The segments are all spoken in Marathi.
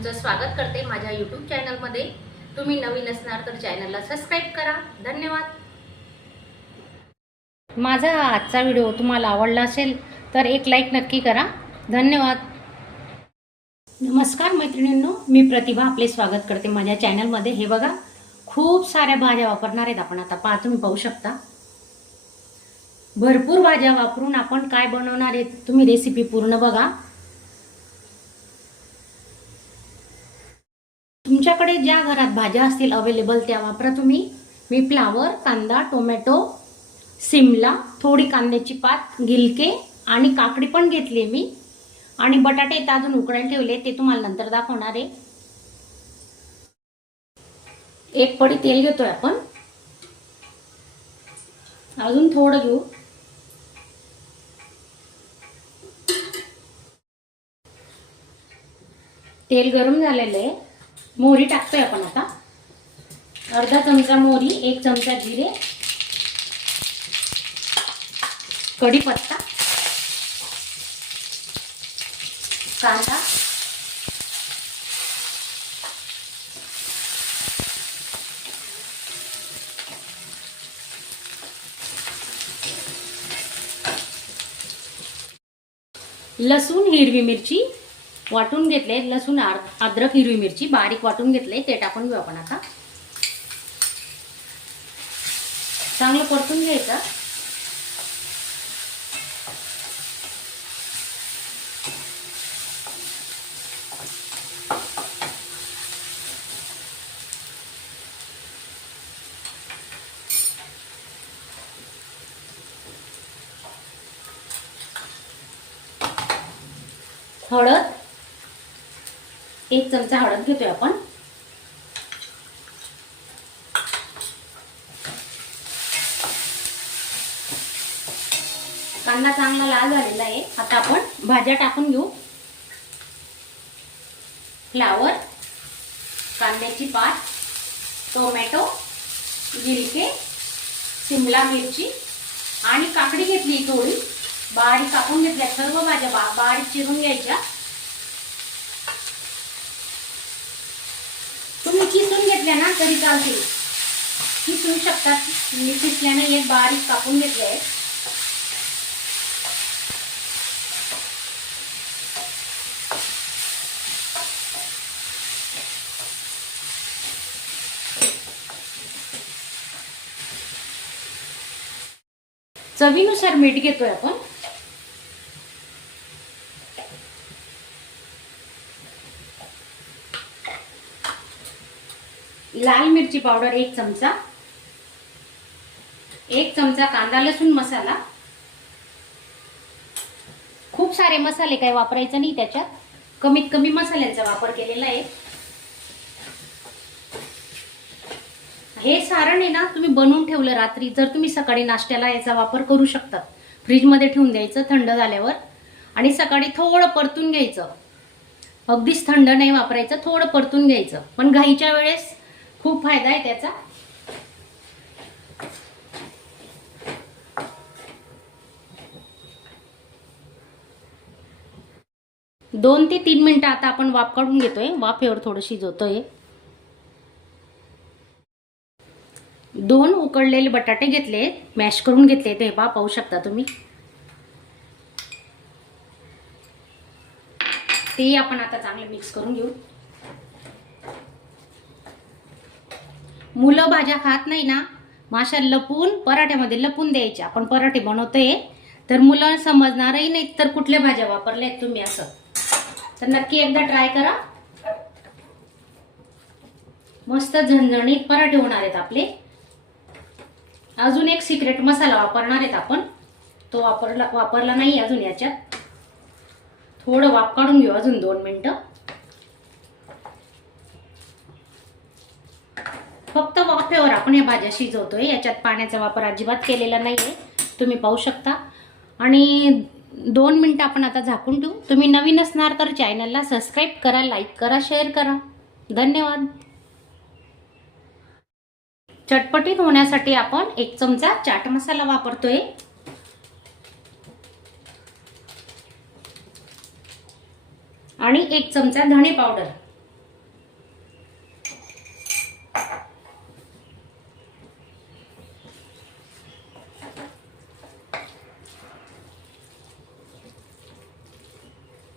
तुमचं स्वागत करते माझ्या यूट्यूब चॅनलमध्ये तुम्ही नवीन असणार तर चॅनलला सबस्क्राईब करा. धन्यवाद. माझा आजचा व्हिडिओ तुम्हाला आवडला असेल तर एक लाईक नक्की करा. धन्यवाद. नमस्कार मैत्रिणींनो मी प्रतिभा आपले स्वागत करते माझ्या चॅनलमध्ये हे बघा खूप साऱ्या भाज्या वापरणार आहेत आपण. आता पहा तुम्ही पाहू शकता. भरपूर भाज्या वापरून आपण काय बनवणार आहेत तुम्ही रेसिपी पूर्ण बघा. तुमच्याकडे ज्या घरात भाज्या असतील अवेलेबल त्या वापरा तुम्ही. मी फ्लावर कांदा टोमॅटो सिमला थोडी कांद्याची पात गिलके आणि काकडी पण घेतली मी. आणि बटाटे इथं अजून उकडायला ठेवले ते तुम्हाला नंतर दाखवणार आहे. एक पडी तेल घेतोय आपण. अजून थोडं घेऊ. तेल गरम झालेलं आहे. मोहरी टाकतोय आपण आता. अर्धा चमचा मोहरी, एक चमचा जिरे, कढीपत्ता, कांदा, लसूण, हिरवी मिरची वाटून घेतले लसूण अद्रक हिरवी मिरची बारीक वाटून घेतले ते टाकून घेऊ आपण आता. चांगलं परतून घ्यायचं. हळद एक चमचा हळद घेतोय आपण. कांदा चांगला लाल झालेला आहे. आता आपण भाज्या टाकून घेऊ. फ्लावर कांद्याची पात टोमॅटो गिलके शिमला मिरची आणि काकडी घेतली थोडी. बारीक कापून घेतल्या सर्व भाज्या बा बारीक चिरून घ्यायच्या तुम्ही किसून घेतल्या ना तरी चालतील तुम्ही शकतात मी किसल्याने एक बारीक कापून घेतले आहे चवीनुसार मीठ घेतोय आपण. लाल मिरची पावडर एक चमचा एक चमचा कांदा लसूण मसाला. खूप सारे मसाले काही वापरायचं नाही त्याच्यात. कमीत कमी मसाल्यांचा वापर केलेला आहे. हे सारण आहे ना तुम्ही बनवून ठेवलं रात्री जर तुम्ही सकाळी नाश्त्याला याचा वापर करू शकता. फ्रीजमध्ये ठेवून द्यायचं थंड झाल्यावर. आणि सकाळी थोडं परतून घ्यायचं. अगदीच थंड नाही वापरायचं थोडं परतून घ्यायचं. पण घाईच्या वेळेस खूप फायदा आहे त्याचा. दोन ते तीन मिनिटं आता आपण वाफ काढून घेतोय. वाफेवर थोडं शिजवतोय दोन उकडलेले बटाटे घेतले. मॅश करून घेतले. ते पहा पाहू शकता तुम्ही. ते आपण आता चांगले मिक्स करून घेऊ. मुलं भाज्या खात नाही ना माशा लपून पराठ्यामध्ये लपून द्यायच्या आपण पराठे बनवतोय तर मुलं समजणारही नाहीत तर कुठल्या भाज्या वापरल्यात तुम्ही असं. तर नक्की एकदा ट्राय करा. मस्त झणझणीत पराठे होणार आहेत आपले. अजून एक सिक्रेट मसाला वापरणार आहेत आपण. तो वापरला वापरला नाही अजून याच्यात. थोडं वाफ काढून घेऊ अजून दोन मिनटं. फक्त वाफेवर आपण या भाज्या शिजवतोय. याच्यात पाण्याचा वापर अजिबात केलेला नाहीये. तुम्ही पाहू शकता. आणि दोन मिनटं आपण आता झाकून ठेवू. तुम्ही नवीन असणार तर चॅनलला सबस्क्राईब करा लाईक करा शेअर करा. धन्यवाद. चटपटीत होण्यासाठी आपण एक चमचा चाट मसाला वापरतोय. आणि एक चमचा धणे पावडर.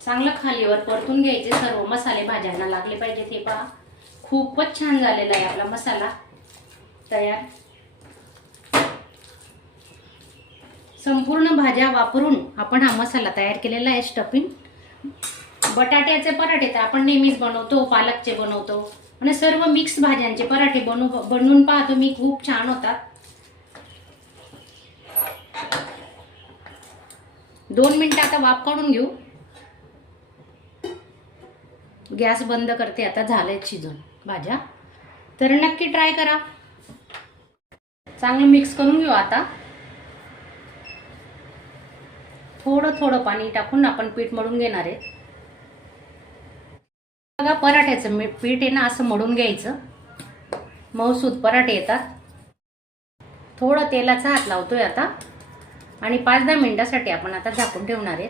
चांगलं खालीवर परतून घ्यायचे. सर्व मसाले भाज्यांना लागले पाहिजेत हे पहा. खूपच छान झालेला आहे आपला मसाला. तयार. संपूर्ण भाज्या वापरून आपण हा मसाला तयार केलेला आहे स्टफिंग बटाट्याचे पराठे तर आपण नेहमीच बनवतो पालकचे बनवतो. आणि सर्व मिक्स भाज्यांचे पराठे बनवू बनवून पाहतो मी खूप छान होतात. दोन मिनटं आता वाफ काढून घेऊ. गॅस बंद करते आता झालंय शिजून भाज्या. तर नक्की ट्राय करा. चांगलं मिक्स करून घेऊ आता. थोडं थोडं पाणी टाकून आपण पीठ मळून घेणार आहे. बघा पराठ्याचं मी पीठ आहे ना असं मळून घ्यायचं. मऊसूद पराठे येतात. थोडं तेलाचा हात लावतोय आता. आणि पाच दहा मिनिटासाठी आपण आता झाकून ठेवणार आहे.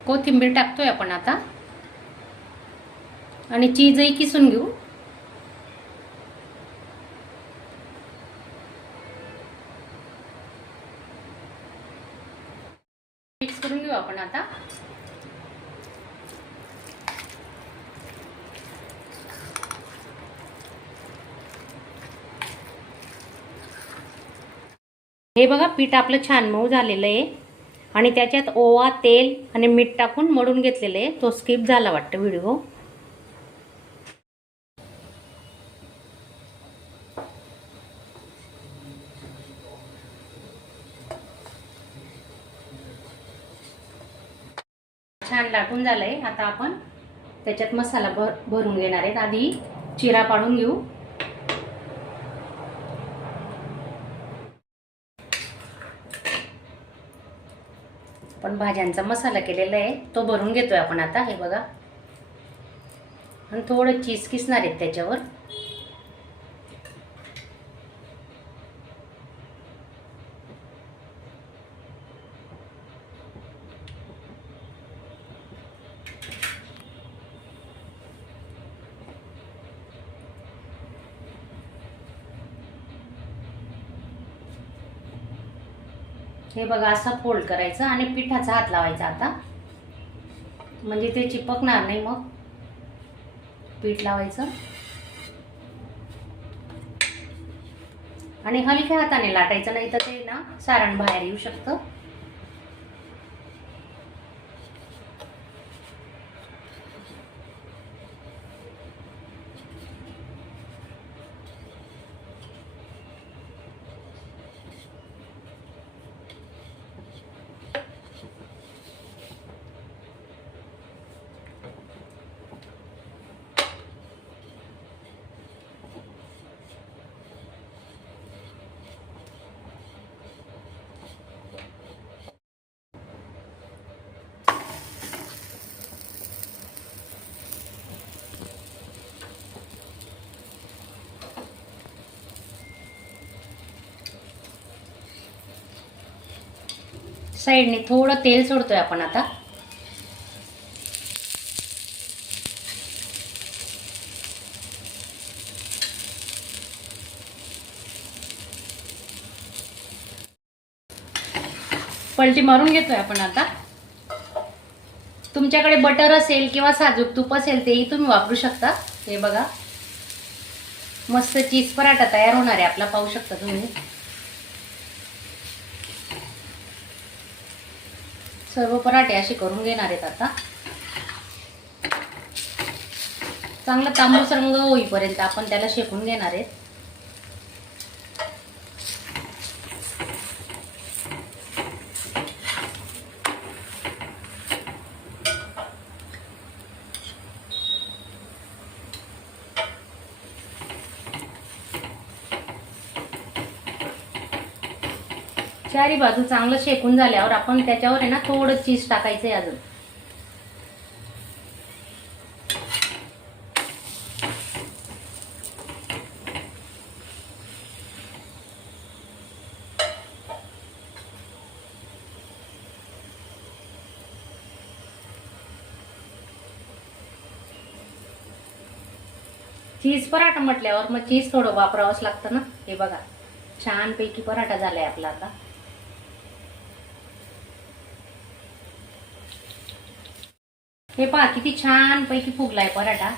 कोथिंबीर टाकतोय आपण आता. आणि चीजही किसून घेऊ. मिक्स करून घेऊ आपण आता. हे बघा पीठ आपलं छान मऊ झालेलं आहे. आणि त्याच्यात ओवा तेल आणि मीठ टाकून मळून घेतलेलं आहे. तो स्किप झाला वाटतं व्हिडिओ. छान लाटून झालंय. आता आपण त्याच्यात मसाला भर भरून घेणार आहेत. आधी चिरा पाडून घेऊ. आपण भाज्यांचा मसाला केलेला आहे. तो भरून घेतोय आपण आता. हे बघा. आणि थोडं चीज किसणार आहेत त्याच्यावर. हे बघा असं फोल्ड करायचं आणि पिठाचा हात लावायचा आता. म्हणजे ते चिपकणार नाही मग. पीठ लावायचं. आणि हलक्या हाताने लाटायचं नाही तर ते ना सारण बाहेर येऊ शकतं. साईडने थोडं तेल सोडतोय आपण आता. पलटी मारून घेतोय आपण आता. तुमच्याकडे बटर असेल किंवा साजूक तूप असेल तेही तुम्ही वापरू शकता. हे बघा. मस्त चीज पराठा तयार होणार आहे आपला पाहू शकता तुम्ही. सर्व पराठे असे करून घेणार आहेत आता. चांगला तांबूस रंग होईपर्यंत आपण त्याला शेकून घेणार आहेत. चारी बाजू चांगलं शेकून झाल्यावर आपण त्याच्यावर आहे ना थोडं चीज टाकायचंय अजून. चीज पराठा म्हटल्यावर मग चीज थोडं वापरावंच लागतं ना. हे बघा छानपैकी पराठा झालाय आपला आता. हे पहा किती छान पैकी फुगलाय पराठा.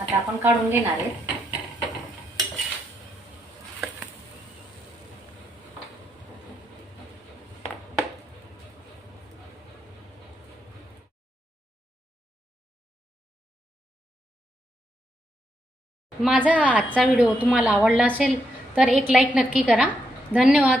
आता आपण काढून घेणार आहे. माझा आजचा व्हिडिओ तुम्हाला आवडला असेल तर एक लाईक नक्की करा. धन्यवाद.